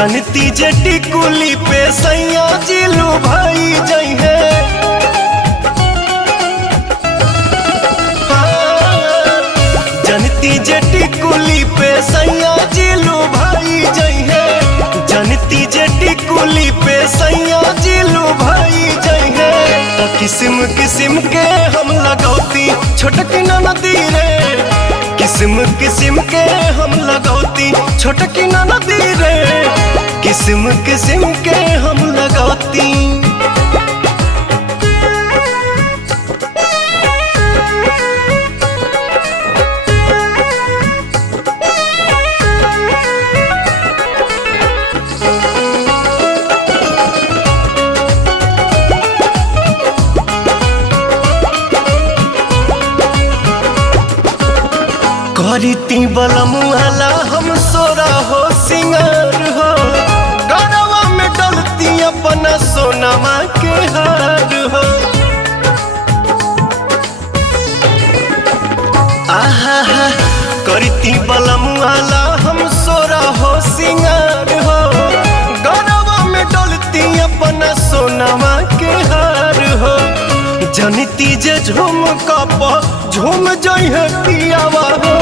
जनती जे टिकुली पे सैया जिलू भाई जई है। जनती जे टिकुली पे सैया जिलू भाई जई है। जनती जे टिकुली पे सैया जिलू भाई जई है। तो किस्म किस्म के हम लगौती छोटकी नदी रे। किस्म किस्म के हम लगौती छोटकी नदी रे। किस्म किस्म के हम लगौती। करीती बलमुआला हम सोरा हो सिंगार हो। गरवा में डलती अपना सोनमा के हार हो। आहा करीती बलमुआला हम सोरा हो सिंगार हो। गरवा में डलती अपना सोनमा के हार हो। जनती जे झूम कप झूम जई है पियावा हो।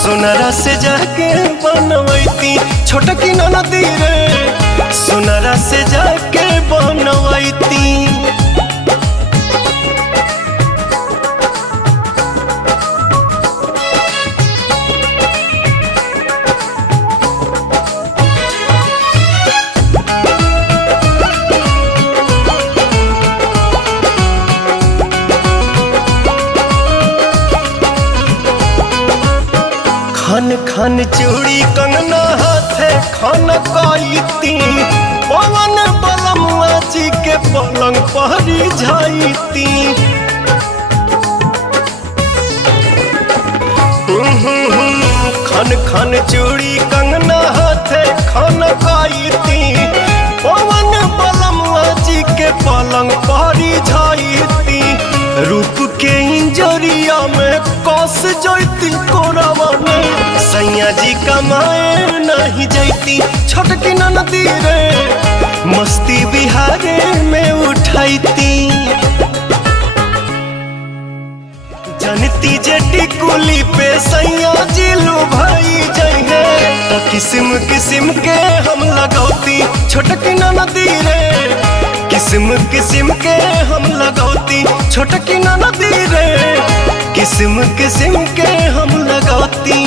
सोनरा से जाके बनवैती छोटकी नदी रे। सोनरा से जाके बनवैती। खन खन चूड़ी कंगना हाथे खन काईती। पवन बलमुआ जी के पलंग पहरी जाईती। खन खन चूड़ी कंगना हाथे खन काईती। पवन बलमुआ जी के पलंग पहरी जाईती। रूप के इंजरिया में कस जैती कोरावा में। सैया जी कमाए नहीं जैती छोटकी नदी रे। मस्ती बिहारे में उठाईती। जनती जे टिकुली पे सैया जिलू भाई जई है। तो किस्म किस्म के हम लगौती छोटकी नदी रे। किस्म किस्म के हम लगौती छोटकी नदी रे। किस्म किस्म के हम लगौती।